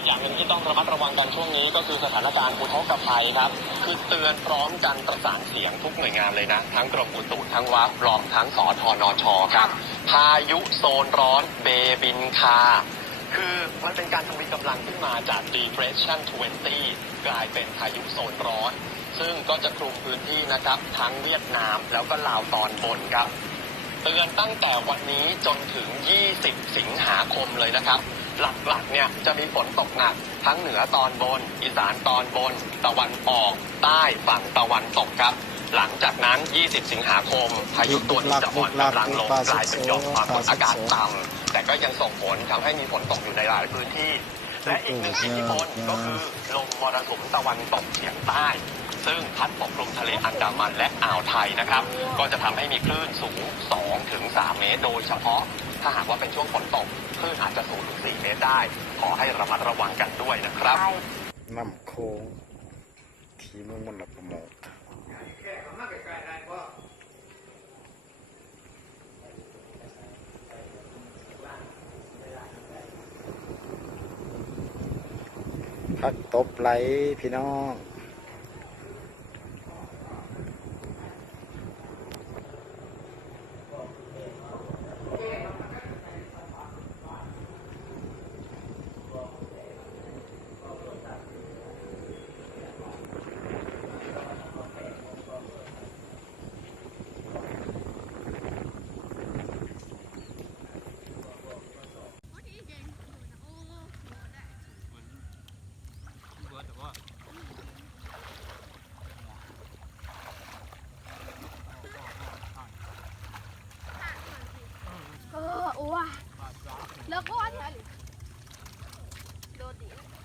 อีกอย่างหนึ่งที่ต้องระมัดระวังกันช่วงนี้ก็คือสถานการณ์อุทกภัยครับ คือเตือนพร้อมกันประสานเสียงทุกหน่วยงานเลยนะ ทั้งกรมอุตุทั้งวัดรวมทั้งสอทนชครับ พายุโซนร้อนเบบินคา คือมันเป็นการทวีกำลังขึ้นมาจาก depression 20 กลายเป็นพายุโซนร้อน ซึ่งก็จะคลุมพื้นที่นะครับ ทั้งเวียดนามแล้วก็ลาวตอนบนครับ เตือนตั้งแต่วันนี้จนถึง 20 สิงหาคมเลยนะครับ หลักๆ เนี่ยจะมีฝนตกหนัก ทั้งเหนือตอนบน อีสานตอนบน ตะวันออก ใต้ฝั่งตะวันตกครับ หลังจากนั้น 20 สิงหาคม พายุตัวนี้จะอ่อนกำลังลงกลายเป็นหย่อมความกดอากาศต่ำแต่ก็ยังส่งผลทำให้มีฝนตกอยู่ในหลายพื้นที่ และอีกหนึ่งอิทธิพลก็คือลมมรสุมตะวันตกเฉียงใต้ ซึ่งพัดปกคลุมทะเลอันดามันและอ่าวไทยนะครับ ก็จะทำให้มีคลื่นสูง 2 ถึง 3 เมตร โดยเฉพาะถ้าหากว่าเป็นช่วงฝนตกคลื่นอาจจะสูงถึง 4 เมตรได้ ขอให้ระมัดระวังกันด้วยนะครับน้ำโค้งทีมืองมลประโมกพักตบไหลพี่น้อง Lodi.